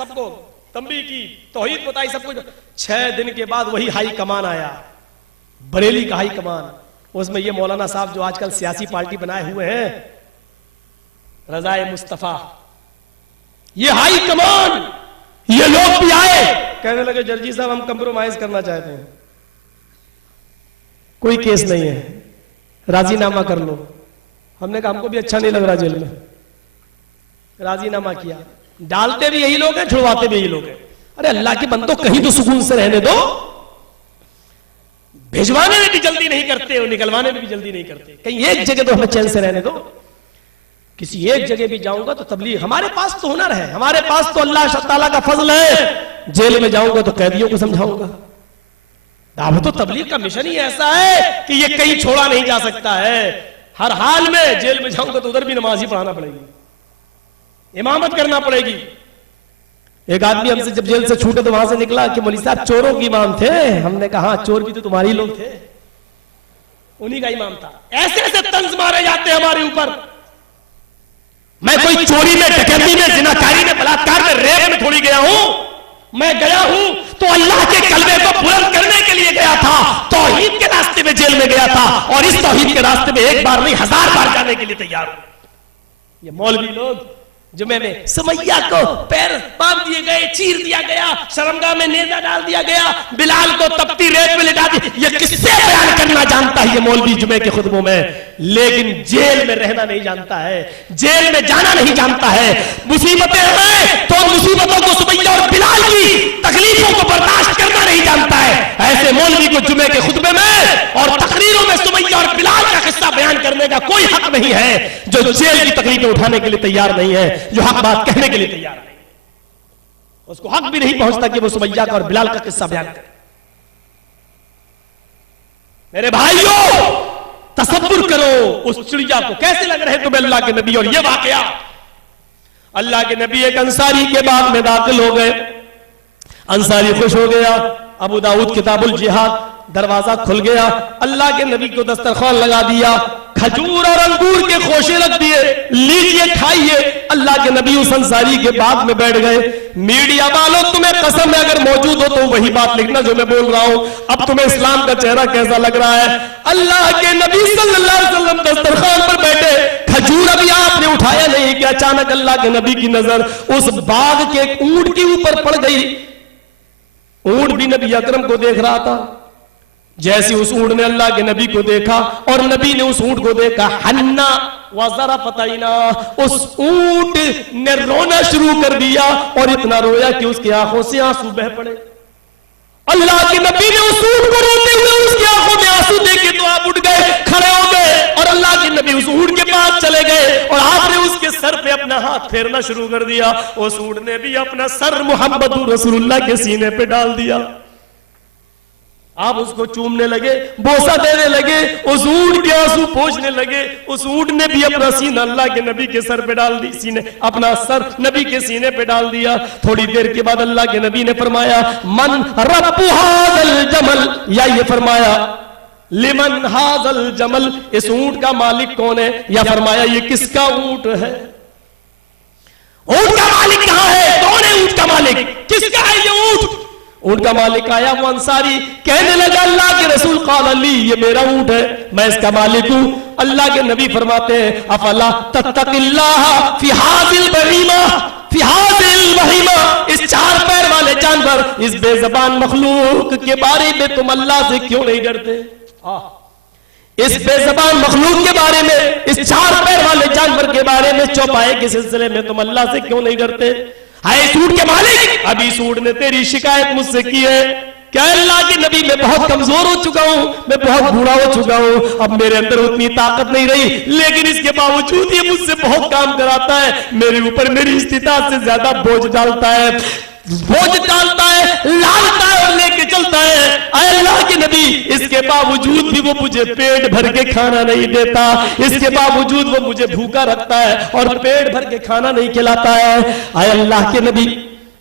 सबको तंबीह की, तौहीद बताई, सब कुछ। 6 दिन के बाद वही हाई कमान आया, बरेली का हाई कमान। उसमें ये मौलाना साहब जो आजकल सियासी पार्टी बनाए हुए हैं, रजाए मुस्तफा, ये हाई कमान, ये लोग भी आए, कहने लगे जर्जी साहब हम कंप्रोमाइज करना चाहते हैं, कोई केस नहीं है, राजीनामा कर लो। हमने कहा हमको भी अच्छा नहीं लग रहा जेल में, राजीनामा किया। डालते भी यही लोग हैं, छुड़वाते भी यही लोग हैं। अरे अल्लाह के बंदो कहीं तो सुकून से रहने दो, भिजवाने में भी जल्दी नहीं करते और निकलवाने में भी जल्दी नहीं करते, कहीं एक जगह तो हमें चैन से रहने दो। किसी एक जगह भी जाऊंगा तो तबलीग, हमारे पास तो हुनर है, हमारे पास तो अल्लाह ताला का फजल है। जेल में जाऊंगा तो कैदियों को समझाऊंगा। दावत तो तबलीग का मिशन ही ऐसा है कि ये कहीं छोड़ा नहीं जा सकता है। हर हाल में जेल में जाऊंगा तो उधर भी नमाज ही पढ़ाना पड़ेगी, इमामत करना पड़ेगी। एक आदमी हमसे जब जेल से छूटे तो वहां से निकला कि मौलवी साहब चोरों की इमाम थे। हमने कहा चोर भी तो तुम्हारे लोग थे, उन्हीं का इमाम था। ऐसे ऐसे तंज मारे जाते हैं हमारे ऊपर। मैं कोई चोरी में, डकैती में, जिनाकारी में, बलात्कार में, रेप में थोड़ी गया हूं। मैं गया हूं तो अल्लाह के कलमे को बुलंद करने के लिए गया था, तौहीद के रास्ते में जेल में गया था, और इस तौहीद के रास्ते में एक बार नहीं 1000 बार जाने के लिए तैयार हूं। ये मौलवी लोग जुमे में सुमैया को पैर बांध दिए गए, चीर दिया गया, शर्मगाह में नेजा डाल दिया गया, बिलाल को तपती रेत में लिटा दिया। ये किससे बयान करना जानता है ये मौलवी जुमे के खुतबों में, लेकिन जेल में रहना नहीं जानता है, जेल में जाना नहीं जानता है। मुसीबतें हैं तो मुसीबतों को, सुमैया और बिलाल की तकलीफों को बर्दाश्त करना नहीं जानता है। ऐसे मौलवी को जुमे के खुतबे में और तकरीरों में सुमैया और बिलाल का किस्सा बयान करने का कोई हक नहीं है, जो जेल की तकलीफें उठाने के लिए तैयार नहीं है, जो हक बात कहने के लिए तैयार नहीं, उसको हक भी नहीं पहुंचता कि वो सुमैया का और बिलाल का किस्सा बयान करे। मेरे भाइयों, तसव्वुर करो उस चिड़िया को, कैसे लग रहे तुम्हें अल्लाह के नबी। और ये वाकया, अल्लाह के नबी एक अंसारी के बाग में दाखिल हो गए, अंसारी खुश हो गया। अबू दाऊद किताबुल जिहाद, दरवाजा खुल गया, अल्लाह के नबी को दस्तरखान लगा दिया, खजूर और अंगूर के खोशे रख दिए, लीजिए खाइए। अल्लाह के नबी उस अंसारी के बाग में बैठ गए। मीडिया वालों, तुम्हें कसम है अगर मौजूद हो तो वही बात लिखना जो मैं बोल रहा हूं। अब तुम्हें इस्लाम का चेहरा कैसा लग रहा है। अल्लाह के नबी सल्लल्लाहु अलैहि वसल्लम दस्तरखान पर बैठे, खजूर अभी आपने उठाया नहीं कि अचानक अल्लाह के नबी की नजर उस बाग के ऊंट के ऊपर पड़ गई। ऊंट भी नबी अकरम को देख रहा था। जैसे उस ऊंट ने अल्लाह के नबी को देखा और नबी ने उस ऊंट को देखा, हन्ना वज़रा फतैना, उस ऊंट ने रोना शुरू कर दिया और इतना रोया कि उसकी आंखों से आंसू बह पड़े। अल्लाह के नबी ने उस ऊंट को रोते हुए उसकी आंखों में आंसू देखे तो आप उठ गए, खड़े हो गए और अल्लाह के नबी उस ऊंट के पास चले गए और आपने उसके सर पे अपना हाथ फेरना शुरू कर दिया। उस ऊंट ने भी अपना सर मुहम्मद रसूलुल्लाह के सीने पे डाल दिया। आप उसको चूमने लगे, बोसा देने लगे, उस ऊंट के आंसू पोंछने लगे। उस ऊंट ने भी अपना सीना अल्लाह के नबी के सर पे डाल दी, सीने अपना सर नबी के सीने पे डाल दिया। थोड़ी देर के बाद अल्लाह के नबी ने फरमाया, मन रब्बु हाज़ल जमल, या ये फरमाया लिमन हाज़ल जमल, इस ऊंट का मालिक कौन है, या फरमाया ये किसका ऊंट है। ऊंट का मालिक कहां है, कौन है ऊंट का मालिक, किसका है ये ऊंट। ऊंट का मालिक आया, वो अंसारी कहने लगा अल्लाह के रसूल क़ाल अली, ये मेरा ऊंट है, मैं इसका मालिक हूं। अल्लाह के नबी फरमाते हैं, अफला तत्तक़िल्लाह फी हाज़िल बहीमा, फी हाज़िल बहीमा, इस 4 पैर वाले जानवर, इस बेज़बान मखलूक के बारे में तुम अल्लाह से क्यों नहीं डरते। इस बेज़बान मखलूक के बारे में, इस 4 पैर वाले जानवर के बारे में, चौपाए के सिलसिले में तुम अल्लाह से क्यों नहीं डरते। हाय सूट के मालिक, अभी सूट ने तेरी शिकायत मुझसे की है, क्या अल्लाह के नबी मैं बहुत कमजोर हो चुका हूं, मैं बहुत बूढ़ा हो चुका हूं, अब मेरे अंदर उतनी ताकत नहीं रही, लेकिन इसके बावजूद ये मुझसे बहुत काम कराता है, मेरे ऊपर मेरी इस्तिताअत से ज्यादा बोझ डालता है, लालता है और लेके चलता है। अल्लाह के नबी, इसके बावजूद भी वो मुझे पेट भर के खाना नहीं देता, इसके बावजूद वो मुझे भूखा रखता है और पेट भर के खाना नहीं खिलाता है। अल्लाह के नबी,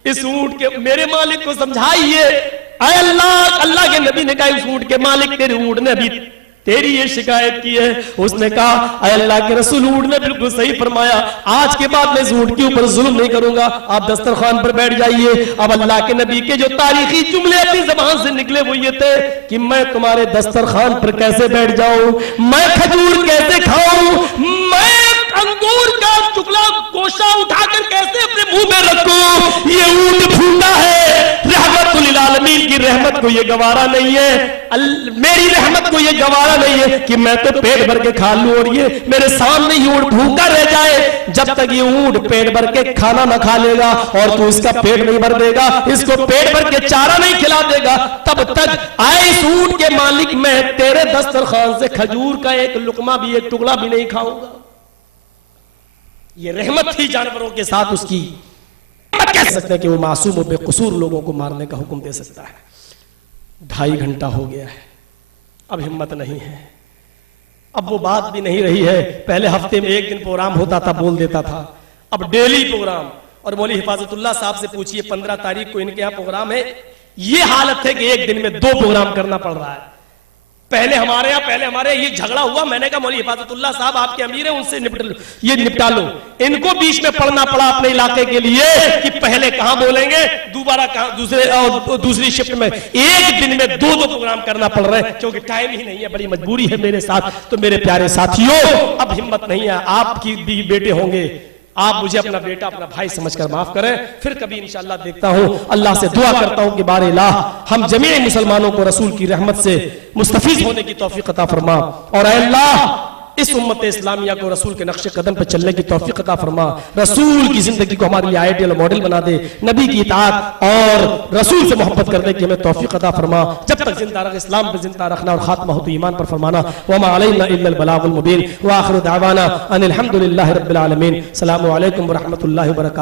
इस ऊंट के मेरे मालिक को समझाइए। अल्लाह के नबी ने कहा, इस ऊंट के मालिक, तेरे ऊंट ने अभी तेरी ये शिकायत की है। उसने कहा अल्लाह के रसूल, ऊंट ने बिल्कुल सही फरमाया, आज के बाद मैं इस ऊंट के ऊपर जुल्म नहीं करूंगा, आप दस्तरखान पर बैठ जाइए। अब अल्लाह के नबी के जो तारीखी जुमले अपनी जबान से निकले वो ये थे कि मैं तुम्हारे दस्तरखान पर कैसे बैठ जाऊं, मैं खजूर कैसे खाऊं, मैं अंगूर का टुकड़ा गोशा उठाकर कैसे अपने मुंह में रखूं, ये ऊंट भूखा है, रहमतुल लिल आलमीन की रहमत को ये गवारा नहीं है, मेरी रहमत को ये गवारा नहीं है कि मैं तो पेट भर के खा लूं और ये मेरे सामने ये ऊंट भूखा रह जाए। जब तक ये ऊंट पेट भर के खाना ना खा लेगा और तू इसका पेट नहीं भर देगा, इसको पेट भर के चारा नहीं खिला देगा, तब तक आए इस ऊंट के मालिक मैं तेरे दस्तरखान से खजूर का एक लुकमा भी, एक टुकड़ा भी नहीं खाऊंगा। ये रहमत थी जानवरों के साथ उसकी। कह सकते हैं कि वो मासूम और बेकसूर लोगों को मारने का हुक्म दे सकता है। 2.5 घंटा हो गया है, अब हिम्मत नहीं है, अब वो बात भी नहीं रही है। पहले हफ्ते में 1 दिन प्रोग्राम होता था, बोल देता था, अब डेली प्रोग्राम। और मौलवी हिफाजतुल्लाह साहब से पूछिए 15 तारीख को इनके यहाँ प्रोग्राम है, ये हालत है कि 1 दिन में 2 प्रोग्राम करना पड़ रहा है। पहले हमारे ये झगड़ा हुआ, मैंने कहा मौलवी हिफाजतुल्लाह साहब आपके अमीर हैं, उनसे निपटा लो। इनको बीच में पढ़ना पड़ा अपने इलाके के लिए कि पहले कहां बोलेंगे, दोबारा कहां, दूसरी शिफ्ट में 1 दिन में 2 प्रोग्राम करना पड़ रहा है, क्योंकि टाइम ही नहीं है, बड़ी मजबूरी है मेरे साथ। तो मेरे प्यारे साथियों, अब हिम्मत नहीं है, आपकी भी बेटे होंगे, आप मुझे अपना बेटा, अपना भाई समझकर माफ करें, फिर कभी इंशाअल्लाह देखता हूं। अल्लाह से दुआ करता हूं कि बारे इलाह हम जमीन मुसलमानों को रसूल की रहमत से मुस्तफीज होने की तौफीक अता फरमा, और अल्लाह इस उम्मत इस्लामिया को रसूल के नक्शे कदम पर चलने की तौफीक अता फरमा, रसूल की जिंदगी को हमारे लिए आइडियल मॉडल बना दे, नबी की इताअत और रसूल से मोहब्बत करने की हमें तौफीक अता फरमा। जब तक जिंदा रख इस्लाम पर जिंदा रखना और खात्मा हो तो ईमान पर फरमाना। वमा अलैना इल्लल बलागुल मुबीन व आखिरु दावाना अनिल हम्दुलिल्लाहि रब्बिल आलमीन। अस्सलामु अलैकुम व रहमतुल्लाहि व बरकातुहू।